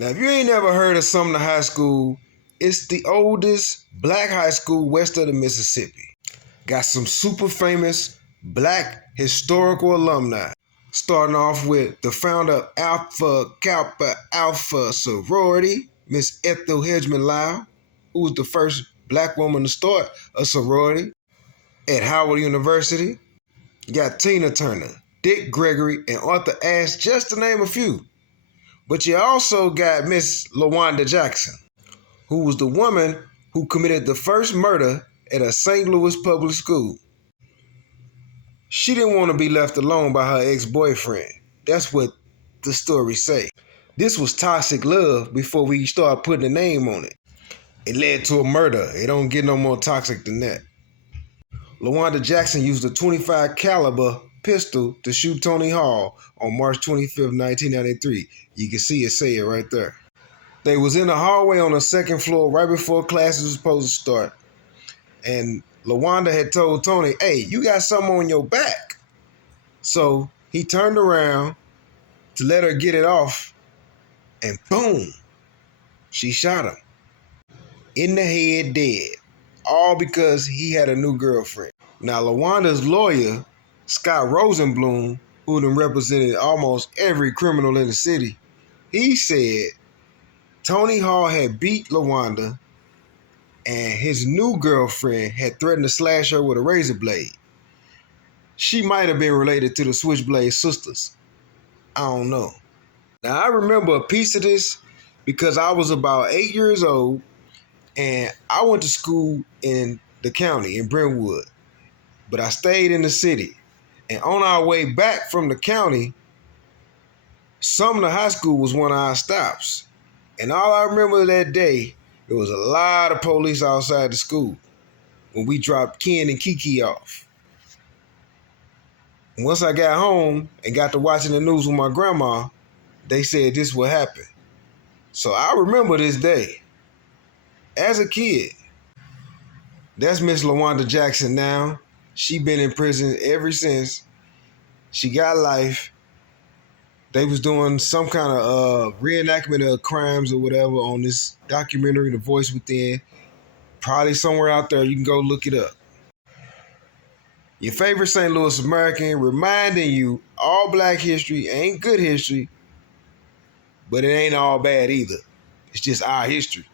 Now, if you ain't never heard of Sumner High School, it's the oldest black high school west of the Mississippi. Got some super famous black historical alumni. Starting off with the founder of Alpha Kappa Alpha sorority, Miss Ethel Hedgeman Lyle, who was the first black woman to start a sorority at Howard University. You got Tina Turner, Dick Gregory, and Arthur Ashe, just to name a few. But you also got Miss LaWanda Jackson, who was the woman who committed the first murder at a St. Louis public school. She didn't want to be left alone by her ex-boyfriend. That's what the story say. This was toxic love before we start putting a name on it. It led to a murder. It don't get no more toxic than that. LaWanda Jackson used a .25 caliber pistol to shoot Tony Hall on March 25th, 1993. You can see it say it right there. They was in the hallway on the second floor right before classes was supposed to start. And LaWanda had told Tony, hey, you got something on your back. So he turned around to let her get it off, and boom, she shot him in the head dead, all because he had a new girlfriend. Now, LaWanda's lawyer, Scott Rosenblum, who done represented almost every criminal in the city, he said Tony Hall had beat LaWanda and his new girlfriend had threatened to slash her with a razor blade. She might have been related to the Switchblade sisters. I don't know. Now, I remember a piece of this because I was about 8 years old and I went to school in the county in Brentwood, but I stayed in the city. And on our way back from the county, Sumner High School was one of our stops. And all I remember that day, there was a lot of police outside the school when we dropped Ken and Kiki off. And once I got home and got to watching the news with my grandma, they said this would happen. So I remember this day as a kid. That's Miss LaWanda Jackson now. She been in prison ever since. She got life. They was doing some kind of reenactment of crimes or whatever on this documentary, The Voice Within. Probably somewhere out there. You can go look it up. Your favorite St. Louis American reminding you all black history ain't good history, but it ain't all bad either. It's just our history.